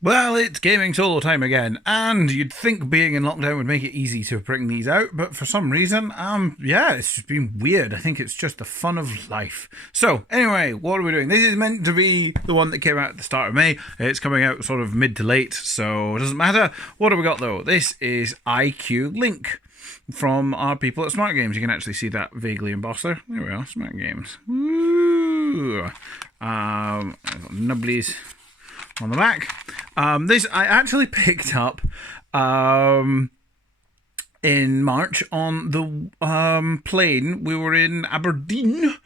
Well, it's gaming solo time again, and you'd think being in lockdown would make it easy to bring these out, but for some reason, yeah, it's just been weird. I think it's just the fun of life. So, anyway, what are we doing? This is meant to be the one that came out at the start of May. It's coming out sort of mid to late, so it doesn't matter. What have we got though? This is IQ Link from our people at Smart Games. You can actually see that vaguely embossed there. There we are, Smart Games. Woo! Nubblies on the back. This I actually picked up in March on the plane. We were in Aberdeen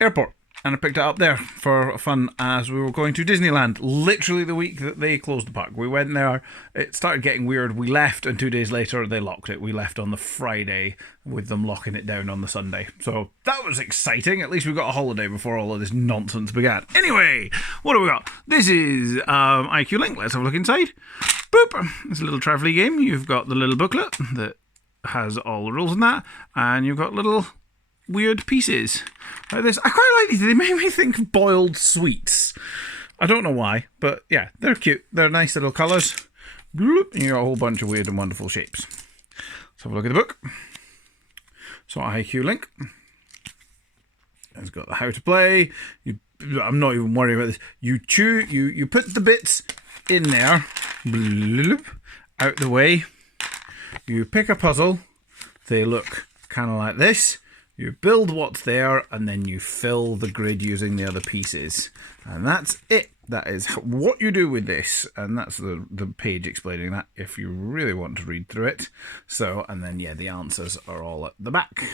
airport. And I picked it up there for fun as we were going to Disneyland. Literally the week that they closed the park. We went there, it started getting weird. We left, and 2 days later they locked it. We left on the Friday with them locking it down on the Sunday. So that was exciting. At least we got a holiday before all of this nonsense began. Anyway, what have we got? This is IQ Link. Let's have a look inside. Boop. It's a little travelly game. You've got the little booklet that has all the rules in that, and you've got little weird pieces like this. I quite like these. They make me think of boiled sweets. I don't know why, but yeah, they're cute. They're nice little colours. Bloop, and you got a whole bunch of weird and wonderful shapes. Let's have a look at the book. So IQ Link. It's got the how to play. I'm not even worried about this. You put the bits in there. Bloop, out the way. You pick a puzzle. They look kind of like this. You build what's there, and then you fill the grid using the other pieces. And that's it. That is what you do with this. And that's the page explaining that if you really want to read through it. So, and then, yeah, the answers are all at the back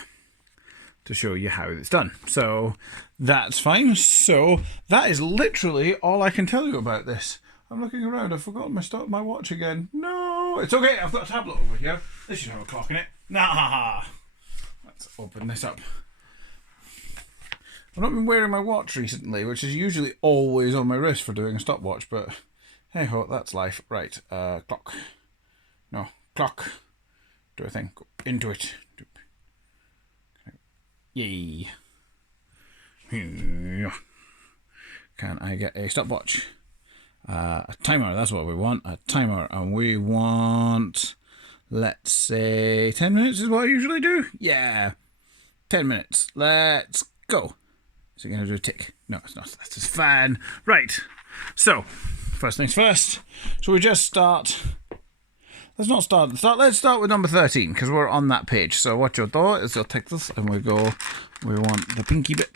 to show you how it's done. So, that's fine. So, that is literally all I can tell you about this. I'm looking around. I've forgotten my watch again. No, it's okay. I've got a tablet over here. This should have a clock in it. Nah. Let's open this up. I've not been wearing my watch recently, which is usually always on my wrist for doing a stopwatch, but hey ho, that's life. Right, clock. No, clock. Do a thing. Go into it. Yay. Can I get a stopwatch? A timer, that's what we want. A timer, and we want... Let's say 10 minutes is what I usually do. Yeah, 10 minutes. Let's go. Is it going to do a tick? No, it's not. That's just fine. Right. So, first things first. So we just start. Let's not start. Let's start with number 13 because we're on that page. So what you'll do is you'll take this and we go. We want the pinky bit.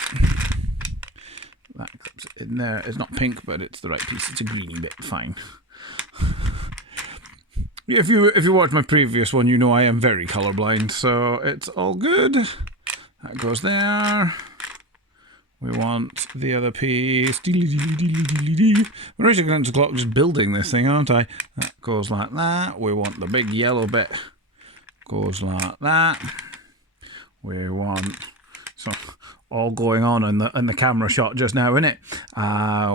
That clips it in there. It's not pink, but it's the right piece. It's a greeny bit. Fine. If you watch my previous one, you know I am very colourblind, so it's all good. That goes there. We want the other piece. We're actually going to clock just building this thing, aren't I? That goes like that. We want the big yellow bit. Goes like that. We want so all going on in the camera shot just now, innit?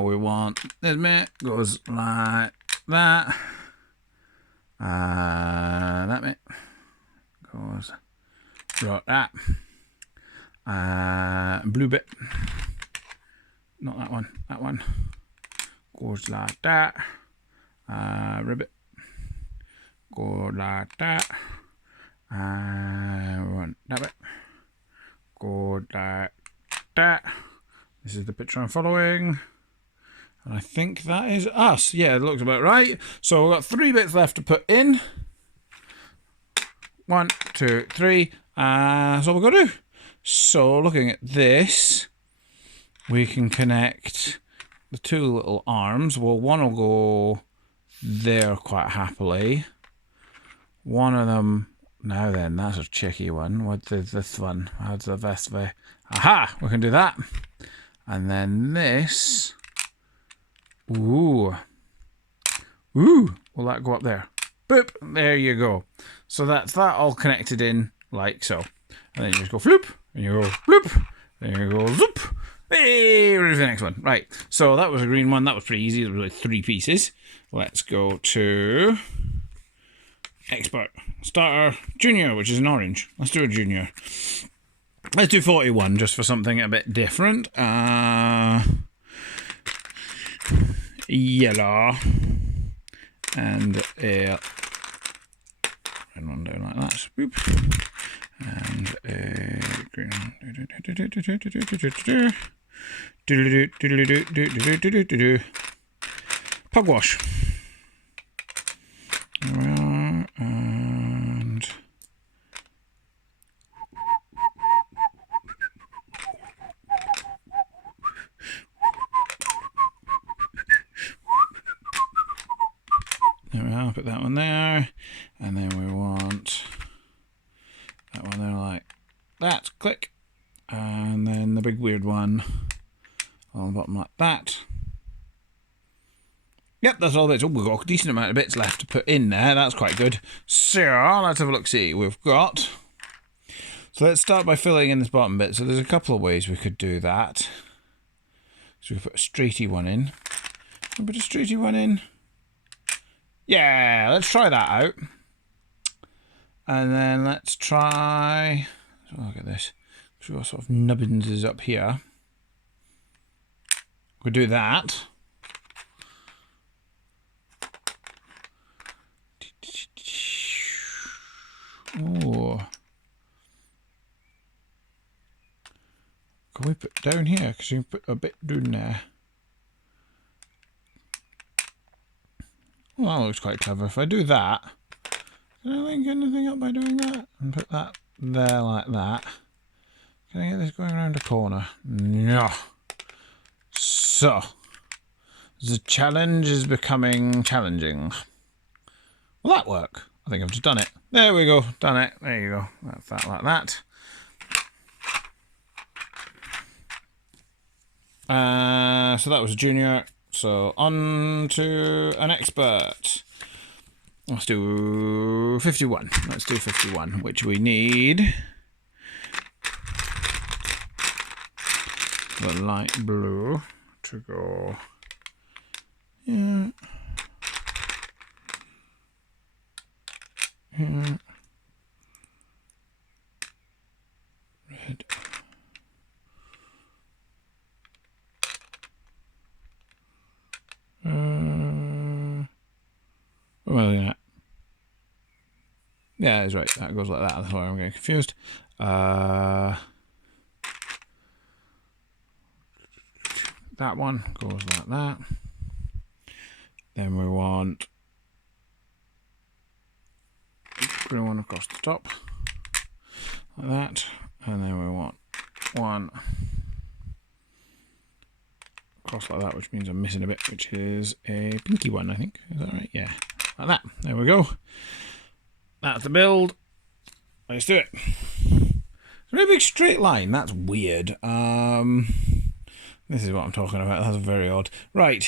We want this bit goes like that. That bit goes like that. Blue bit, not that one. That one goes like that. Ribbit go like that. Want that bit go like that. This is the picture I'm following. And I think that is us. Yeah, it looks about right. So we've got 3 bits left to put in. 1, 2, 3. That's all we've got to do. So looking at this, we can connect the 2 little arms. Well, one will go there quite happily. One of them, now then, that's a tricky one. What's this one? How's the best way? Aha! We can do that. And then this... Ooh. Will that go up there? Boop. There you go. So that's that all connected in like so. And then you just go floop. And you go bloop. Then you go zoop. Hey, ready for the next one. Right. So that was a green one. That was pretty easy. There was like 3 pieces. Let's go to Expert. Starter. Junior, which is an orange. Let's do a junior. Let's do 41 just for something a bit different. yellow, and a red one down like that. Boop. And a green one. Pugwash. And there we are, put that one there, and then we want that one there like that, click, and then the big weird one on the bottom like that. Yep, that's all bits. Oh, we've got a decent amount of bits left to put in there. That's quite good. So, let's have a look, see. We've got... So let's start by filling in this bottom bit. So there's a couple of ways we could do that. So we put a straighty one in. Can we put a straighty one in? Yeah, let's try that out. And then let's try... So look at this. So we've got sort of nubbinses up here. We'll do that. Oh, can we put down here? Because you can put a bit down there. Well, that looks quite clever. If I do that, can I link anything up by doing that? And put that there like that. Can I get this going around a corner? No. So, the challenge is becoming challenging. Will that work? I think I've just done it. There we go, done it. There you go. That's that like that. So that was a junior. So on to an expert. Let's do 51. Let's do 51, which we need the light blue to go. Yeah. Here. Red. Well, yeah. Yeah, that's right. That goes like that. That's why I'm getting confused. That one goes like that. Then we want green one across the top, like that, and then we want one across like that, which means I'm missing a bit, which is a pinky one, I think. Is that right? Yeah, like that. There we go. That's the build. Let's do it. It's a really big straight line. That's weird. This is what I'm talking about. That's very odd. Right.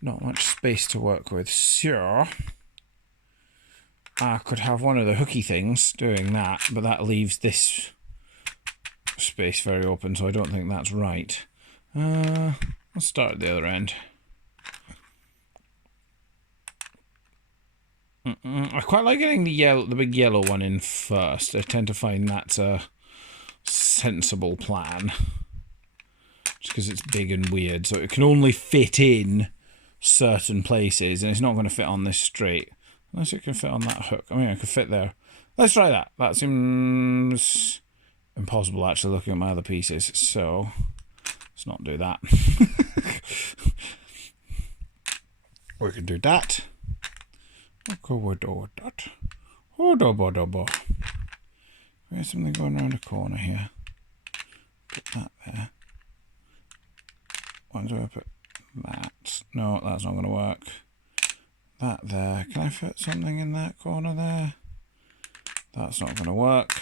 Not much space to work with. So I could have one of the hooky things doing that, but that leaves this space very open, so I don't think that's right. Let's start at the other end. I quite like getting the big yellow one in first. I tend to find that's a sensible plan. Just because it's big and weird, so it can only fit in certain places, and it's not going to fit on this straight. Unless it can fit on that hook. I mean, it could fit there. Let's try that. That seems impossible, actually, looking at my other pieces. So, let's not do that. We can do that. There's something going around the corner here. Put that there. Once I put that. No, that's not going to work. That there. Can I fit something in that corner there? That's not going to work.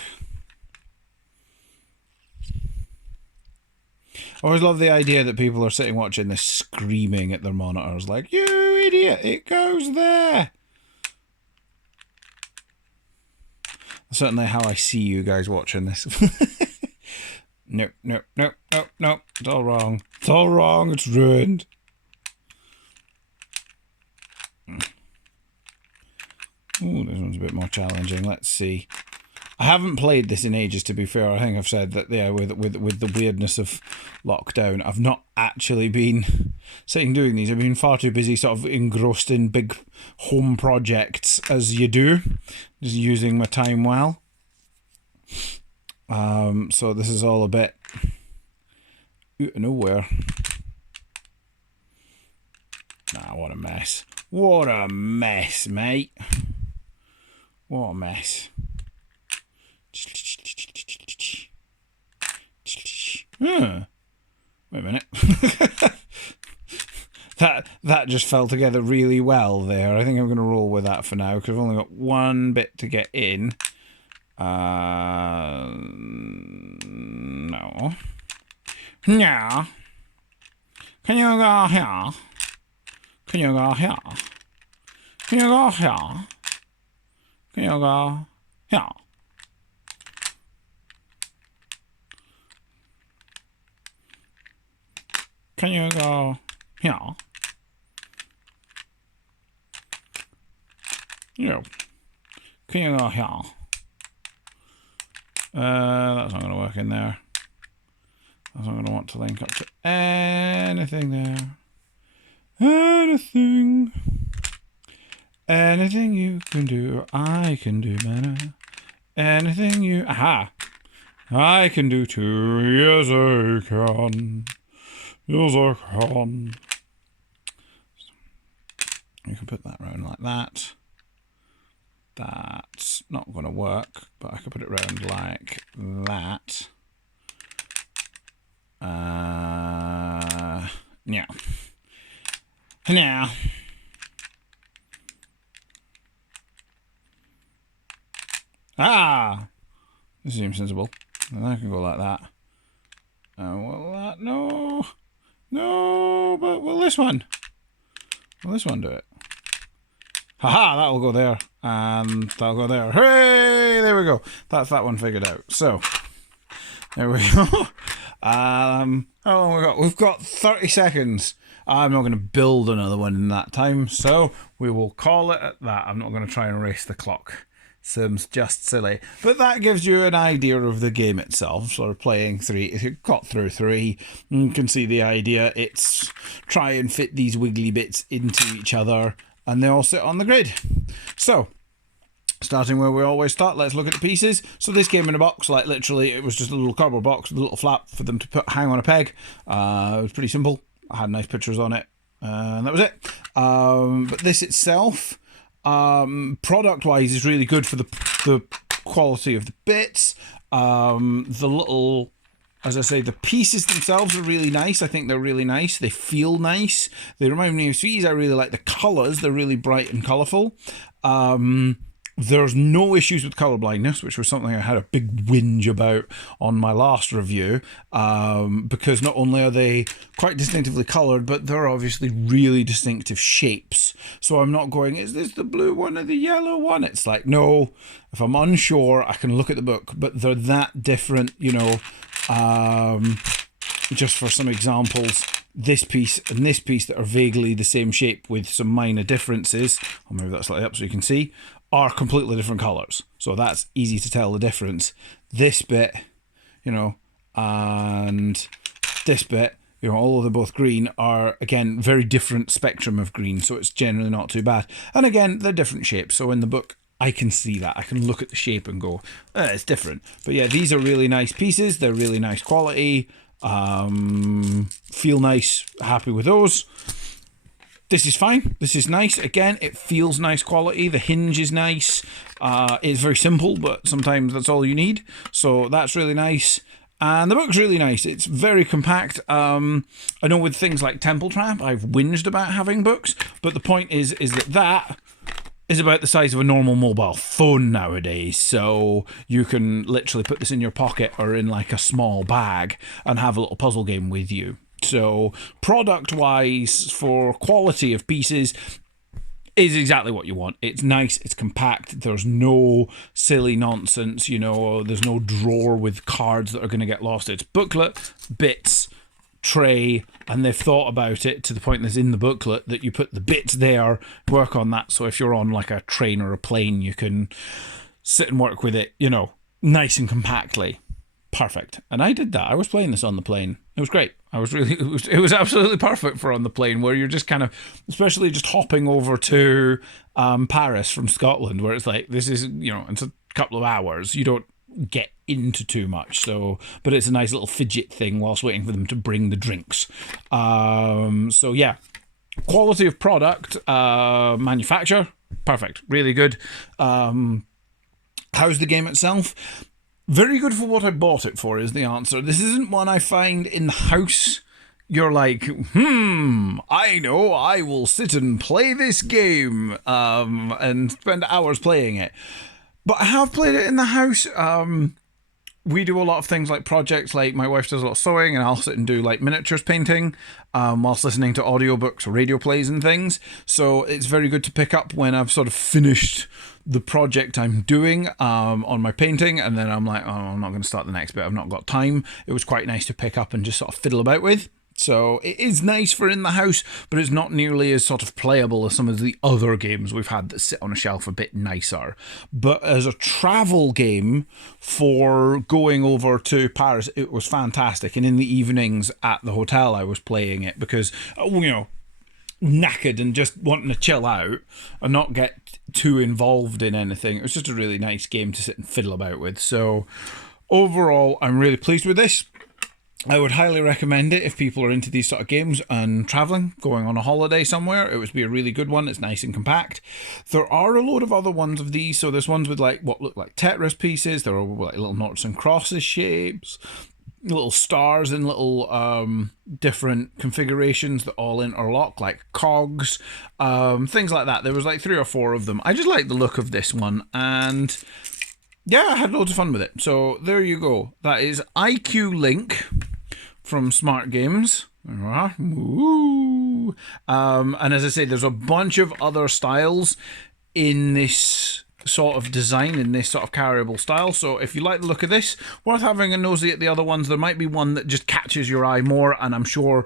I always love the idea that people are sitting watching this screaming at their monitors like, you idiot, it goes there. That's certainly how I see you guys watching this. Nope, nope, nope, nope, nope. It's all wrong. It's all wrong. It's ruined. Ooh, this one's a bit more challenging. Let's see. I haven't played this in ages, to be fair. I think I've said that, yeah, with the weirdness of lockdown, I've not actually been sitting doing these. I've been far too busy sort of engrossed in big home projects, as you do, just using my time well. So this is all a bit out of nowhere. Nah, what a mess. What a mess, mate. What a mess. Wait a minute. that just fell together really well there. I think I'm going to roll with that for now because I've only got one bit to get in. No. Yeah. Can you go here? Can you go here? Can you go here? Can you go here? Can you go here? Yeah. Can you go here? That's not going to work in there. That's not going to want to link up to anything there. Anything. Anything you can do, I can do better. Anything you... Aha! I can do too. Yes, I can. Yes, I can. You can put that round like that. That's not going to work, but I could put it round like that. Yeah. Now. Ah! This seems sensible. And I can go like that. Will that? No. No, but will this one? Will this one do it? Haha, that'll go there. And that'll go there. Hooray! There we go. That's that one figured out. So, there we go. How long we got? We've got 30 seconds. I'm not going to build another one in that time, so we will call it at that. I'm not going to try and race the clock. Seems just silly. But that gives you an idea of the game itself. Sort of playing 3. If you got through 3, you can see the idea. It's try and fit these wiggly bits into each other, and they all sit on the grid. So, starting where we always start, let's look at the pieces. So this came in a box, like literally it was just a little cardboard box with a little flap for them to hang on a peg. It was pretty simple. I had nice pictures on it, and that was it. But this itself, product-wise, is really good for the quality of the bits. The little, as I say, the pieces themselves are really nice. I think they're really nice. They feel nice. They remind me of these. I really like the colours. They're really bright and colourful. There's no issues with colour blindness, which was something I had a big whinge about on my last review, because not only are they quite distinctively coloured, but they're obviously really distinctive shapes. So I'm not going, is this the blue one or the yellow one? It's like, no, if I'm unsure, I can look at the book, but they're that different, you know. Just for some examples, this piece and this piece that are vaguely the same shape with some minor differences, I'll move that slightly up so you can see, are completely different colours. So that's easy to tell the difference. This bit, you know, and this bit, you know, although they're both green, are, again, very different spectrum of green, so it's generally not too bad. And again, they're different shapes, so in the book, I can see that. I can look at the shape and go, it's different. But yeah, these are really nice pieces. They're really nice quality. Feel nice, happy with those. This is fine. This is nice. Again, it feels nice quality. The hinge is nice. It's very simple, but sometimes that's all you need. So that's really nice. And the book's really nice. It's very compact. I know with things like Temple Trap, I've whinged about having books, but the point is that is about the size of a normal mobile phone nowadays. So you can literally put this in your pocket or in like a small bag and have a little puzzle game with you. So product-wise, for quality of pieces, is exactly what you want. It's nice, it's compact, there's no silly nonsense, you know, there's no drawer with cards that are going to get lost. It's booklet, bits, tray, and they've thought about it to the point that's in the booklet that you put the bits there, work on that, so if you're on like a train or a plane, you can sit and work with it, you know, nice and compactly. Perfect. And I did that. I was playing this on the plane. It was great. It was absolutely perfect for on the plane, where you're just kind of, especially just hopping over to Paris from Scotland, where it's like, this is, it's a couple of hours. You don't get into too much, but it's a nice little fidget thing whilst waiting for them to bring the drinks. So yeah, quality of product, manufacture, perfect, really good. How's the game itself? Very good for what I bought it for, is the answer. This isn't one I find in the house. You're like, I know, I will sit and play this game and spend hours playing it. But I have played it in the house. We do a lot of things like projects, like my wife does a lot of sewing, and I'll sit and do like miniatures painting whilst listening to audiobooks or radio plays and things. So it's very good to pick up when I've sort of finished the project I'm doing on my painting, and then I'm like, oh, I'm not going to start the next bit, I've not got time. It was quite nice to pick up and just sort of fiddle about with. So it is nice for in the house, but it's not nearly as sort of playable as some of the other games we've had that sit on a shelf a bit nicer. But as a travel game for going over to Paris, it was fantastic. And in the evenings at the hotel, I was playing it because, knackered and just wanting to chill out and not get too involved in anything. It was just a really nice game to sit and fiddle about with. So overall, I'm really pleased with this. I would highly recommend it if people are into these sort of games and travelling, going on a holiday somewhere. It would be a really good one. It's nice and compact. There are a load of other ones of these. So there's ones with like what look like Tetris pieces. There are like little noughts and crosses shapes, little stars in little different configurations that all interlock, like cogs, things like that. There was like 3 or 4 of them. I just like the look of this one, and yeah, I had loads of fun with it. So there you go. That is IQ Link from Smart Games. And as I say, there's a bunch of other styles in this sort of design, in this sort of carryable style. So if you like the look of this, worth having a nosy at the other ones. There might be one that just catches your eye more, and I'm sure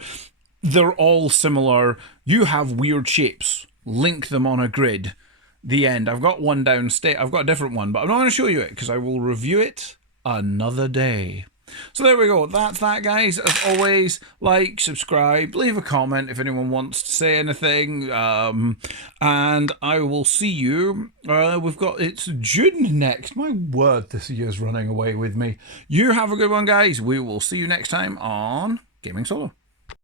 they're all similar. You have weird shapes. Link them on a grid. The end. I've got one downstairs. I've got a different one, but I'm not going to show you it because I will review it another day. So there we go. That's that, guys. As always, like, subscribe, leave a comment if anyone wants to say anything. And I will see you. It's June next. My word, this year's running away with me. You have a good one, guys. We will see you next time on Gaming Solo.